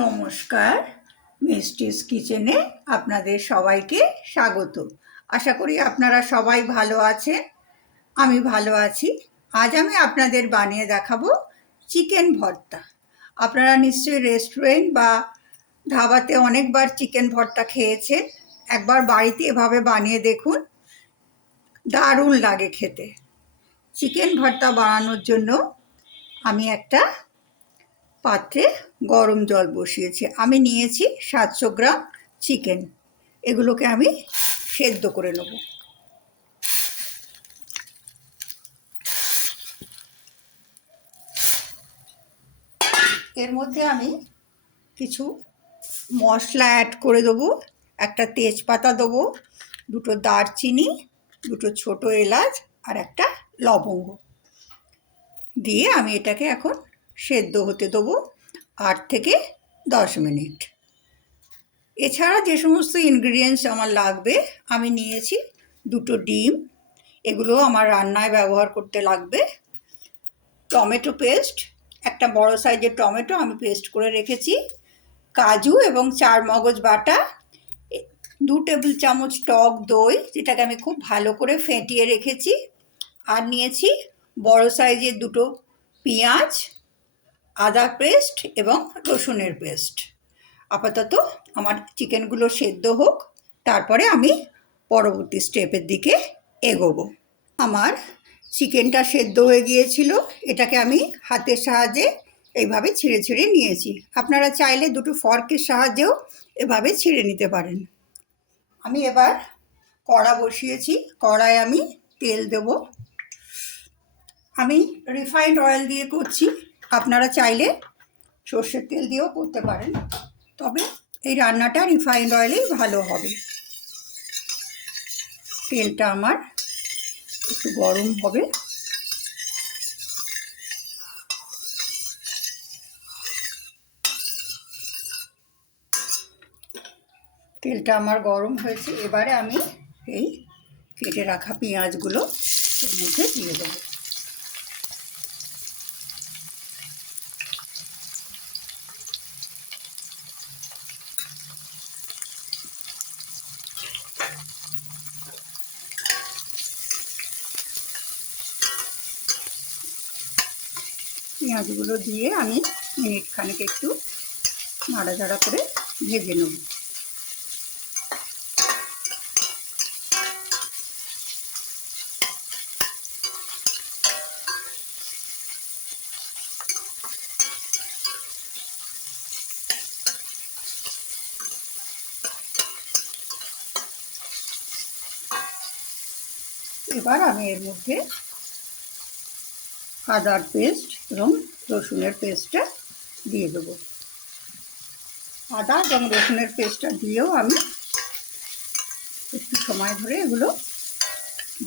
নমস্কার, মিষ্টিস কিচেনে আপনাদের সবাইকে স্বাগত। আশা করি আপনারা সবাই ভালো আছেন। আমি ভালো আছি। আজ আমি আপনাদের বানিয়ে দেখাবো চিকেন ভর্তা। আপনারা নিশ্চয়ই রেস্টুরেন্ট বা ধাবাতে অনেকবার চিকেন ভর্তা খেয়েছেন। একবার বাড়িতে এভাবে বানিয়ে দেখুন, দারুণ লাগে খেতে। চিকেন ভর্তা বানানোর জন্য আমি একটা পাত্রে গরম জল বসিয়েছি। আমি নিয়েছি 700 গ্রাম চিকেন। এগুলোকে আমি সেদ্ধ করে নেব। এর মধ্যে আমি কিছু মশলা অ্যাড করে দেবো। একটা তেজপাতা দেবো, দুটো দারচিনি, দুটো ছোট এলাচ আর একটা লবঙ্গ দিয়ে আমি এটাকে এখন সেদ্ধ হতে দেবো 8 থেকে 10 মিনিট। এছাড়া যে সমস্ত ইনগ্রিডিয়েন্টস আমার লাগবে, আমি নিয়েছি দুটো ডিম, এগুলো আমার রান্নায় ব্যবহার করতে লাগবে। টমেটো পেস্ট, একটা বড় সাইজের টমেটো আমি পেস্ট করে রেখেছি। কাজু এবং 4 মগজ বাটা, 2 টেবিল চামচ টক দই, যেটাকে আমি খুব ভালো করে ফেটিয়ে রেখেছি। আর নিয়েছি বড় সাইজের দুটো পেঁয়াজ, আদা পেস্ট এবং রসুনের পেস্ট। আপাতত আমার চিকেনগুলো সেদ্ধ হোক, তারপরে আমি পরবর্তী স্টেপের দিকে এগোবো। আমার চিকেনটা সেদ্ধ হয়ে গিয়েছিল, এটাকে আমি হাতের সাহায্যে এইভাবে ছিঁড়ে ছিঁড়ে নিয়েছি। আপনারা চাইলে দুটো ফর্কের সাহায্যেও এভাবে ছিঁড়ে নিতে পারেন। আমি এবার কড়া বসিয়েছি, কড়ায় আমি তেল দেব। আমি রিফাইন্ড অয়েল দিয়ে করছি, আপনারা চাইলে সর্ষের তেল দিয়েও করতে পারেন, তবে এই রান্নাটা রিফাইন্ড অয়েলেই ভালো হবে। তেলটা আমার একটু গরম হবে। তেলটা আমার গরম হয়েছে, এবারে আমি এই কেটে রাখা পেঁয়াজগুলো এর মধ্যে দিয়ে দেবো। পেঁয়াজগুলো দিয়ে আমি মিনিট খানেক একটু নাড়াচাড়া করে ভেজে নেব। এবার আমি এর মধ্যে আদার পেস্ট এবং রসুনের পেস্টটা দিয়ে দেবো। আদা এবং রসুনের পেস্টটা দিয়েও আমি একটু সময় ধরে এগুলো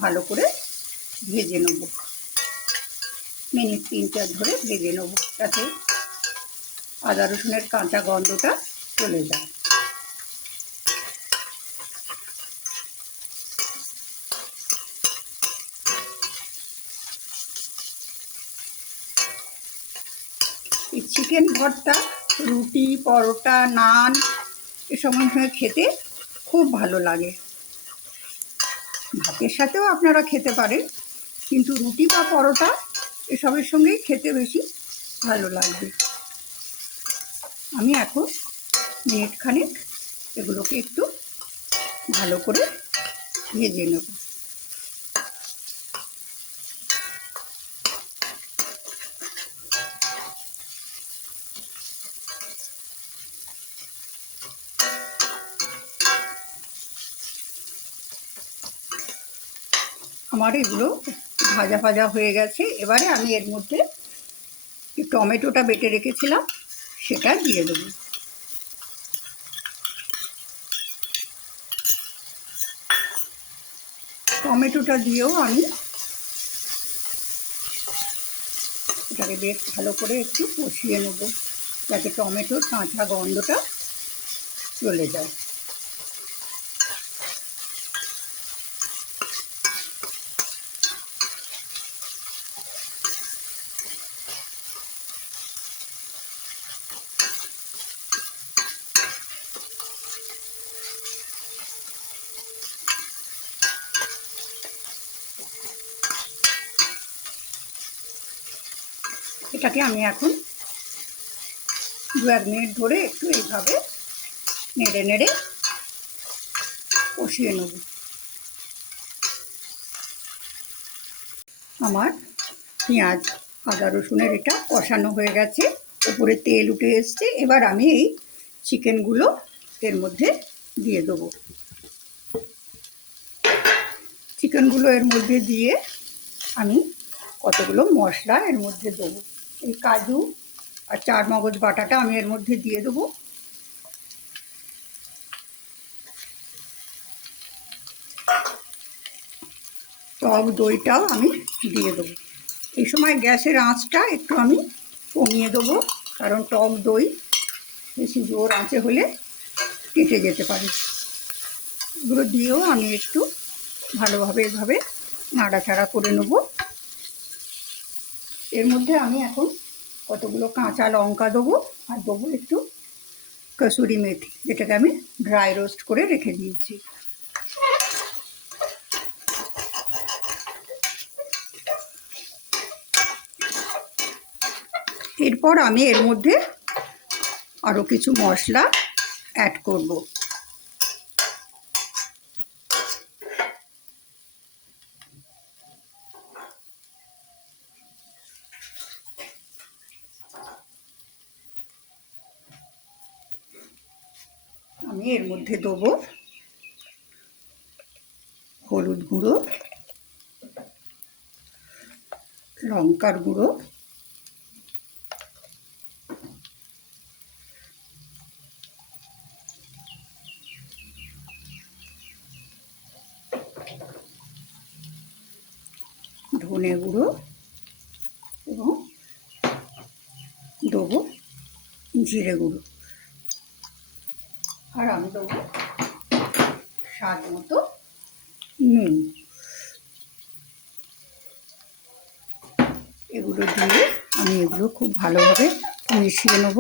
ভালো করে ভেজে নেব। মিনিট 3-4 ধরে ভেজে নেব, যাতে আদা রসুনের কাঁচা গন্ধটা চলে যায়। এই চিকেন ভর্তা রুটি, পরোটা, নান এসবের সঙ্গে খেতে খুব ভালো লাগে। ভাতের সাথেও আপনারা খেতে পারেন, কিন্তু রুটি বা পরোটা এসবের সঙ্গেই খেতে বেশি ভালো লাগবে। আমি এখন মিনিট খানেক এগুলোকে একটু ভালো করে ভেজে নেব। আমার এগুলো ভাজা ভাজা হয়ে গেছে। এবারে আমি এর মধ্যে টমেটোটা বেটে রেখেছিলাম সেটা দিয়ে দেবো। টমেটোটা দিয়েও আমি এটাকে বেশ ভালো করে একটু কষিয়ে নেব, যাতে টমেটোর কাঁচা গন্ধটা চলে যায়। এটাকে আমি এখন 2-1 মিনিট ধরে একটু এইভাবে নেড়ে নেড়ে কষিয়ে নেব। আমার পেঁয়াজ আদা রসুনের এটা কষানো হয়ে গেছে, উপরে তেল উঠে এসছে। এবার আমি এই চিকেনগুলো এর মধ্যে দিয়ে দেবো। চিকেনগুলো এর মধ্যে দিয়ে আমি কতগুলো মশলা এর মধ্যে দেবো। এই কাজু আর চারমগজ বাটাটা আমি এর মধ্যে দিয়ে দেবো। টক দইটাও আমি দিয়ে দেবো। এই সময় গ্যাসের আঁচটা একটু আমি কমিয়ে দেবো, কারণ টক দই বেশি জোর আঁচে হলে কেটে যেতে পারে। এগুলো দিয়েও আমি একটু ভালোভাবে এভাবে নাড়াচাড়া করে নেব। এর মধ্যে আমি এখন কতগুলো কাঁচা লঙ্কা দেবো, আর দেবো একটু কসুরি মেথি, যেটাকে আমি ড্রাই রোস্ট করে রেখে দিয়েছি। এরপর আমি এর মধ্যে আরও কিছু মশলা অ্যাড করব। আমি এর মধ্যে দেবো হলুদ গুঁড়ো, লঙ্কার গুঁড়ো, ধনে গুঁড়ো এবং দেবো জিরে গুঁড়ো, আর আমি দেবো স্বাদ মতো নুন। এগুলো দিয়ে আমি এগুলো খুব ভালোভাবে মিশিয়ে নেব।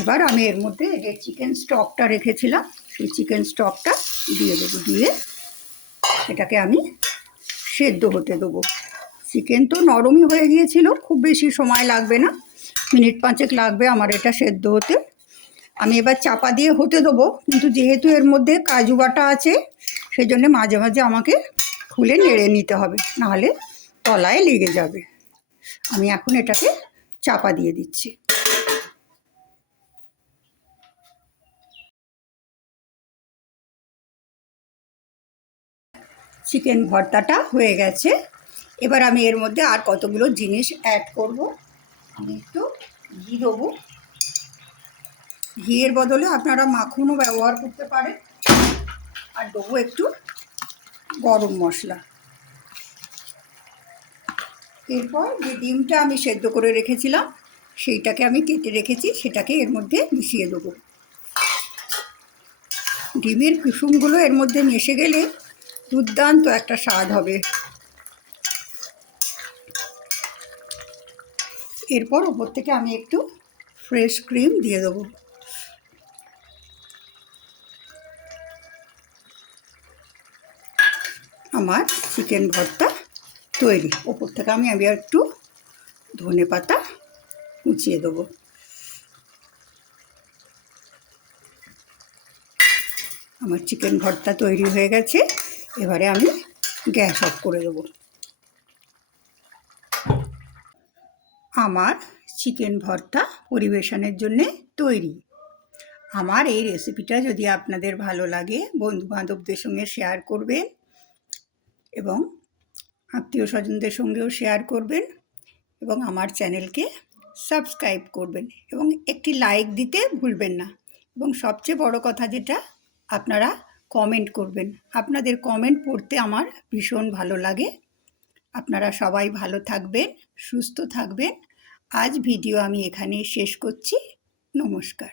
এবার আমি এর মধ্যে যে চিকেন স্টকটা রেখেছিলাম সেই চিকেন স্টকটা দিয়ে দেবো। দিয়ে এটাকে আমি সেদ্ধ হতে দেবো। চিকেন তো নরমই হয়ে গিয়েছিল, খুব বেশি সময় লাগবে না, মিনিট 5 লাগবে আমার এটা সেদ্ধ হতে। আমি এবার চাপা দিয়ে হতে দেবো, কিন্তু যেহেতু এর মধ্যে কাজু বাটা আছে সেজন্য মাঝে মাঝে আমাকে খুলে নেড়ে নিতে হবে, নাহলে তলায় লেগে যাবে। আমি এখন এটাকে চাপা দিয়ে দিচ্ছি। চিকেন ভর্তাটা হয়ে গেছে। এবার আমি এর মধ্যে আর কতগুলো জিনিস অ্যাড করব। আমি একটু ঘি দেবো। ঘিয়ের বদলে আপনারা মাখনও ব্যবহার করতে পারেন। আর দেবো একটু গরম মশলা। এরপর যে ডিমটা আমি সেদ্ধ করে রেখেছিলাম সেইটাকে আমি কেটে রেখেছি, সেটাকে এর মধ্যে মিশিয়ে দেবো। ডিমের কুসুমগুলো এর মধ্যে মিশে গেলে দুর্দান্ত একটা স্বাদ হবে। এরপর ওপর থেকে আমি একটু ফ্রেশ ক্রিম দিয়ে দেবো। আমার চিকেন ভর্তা তৈরি। ওপর থেকে আমি একটু ধনে পাতা কুচিয়ে দেবো। আমার চিকেন ভর্তা তৈরি হয়ে গেছে। এবারে আমি গ্যাস অফ করে দেবো। আমার চিকেন ভর্তা পরিবেশনের জন্যে তৈরি। আমার এই রেসিপিটা যদি আপনাদের ভালো লাগে বন্ধুবান্ধবদের সঙ্গে শেয়ার করবেন এবং আত্মীয় স্বজনদের সঙ্গেও শেয়ার করবেন, এবং আমার চ্যানেলকে সাবস্ক্রাইব করবেন এবং একটি লাইক দিতে ভুলবেন না। এবং সবচেয়ে বড় কথা যেটা, আপনারা কমেন্ট করবেন। আপনাদের কমেন্ট পড়তে আমার ভীষণ ভালো লাগে। আপনারা সবাই ভালো থাকবেন, সুস্থ থাকবেন। আজ ভিডিও আমি এখানেই শেষ করছি। নমস্কার।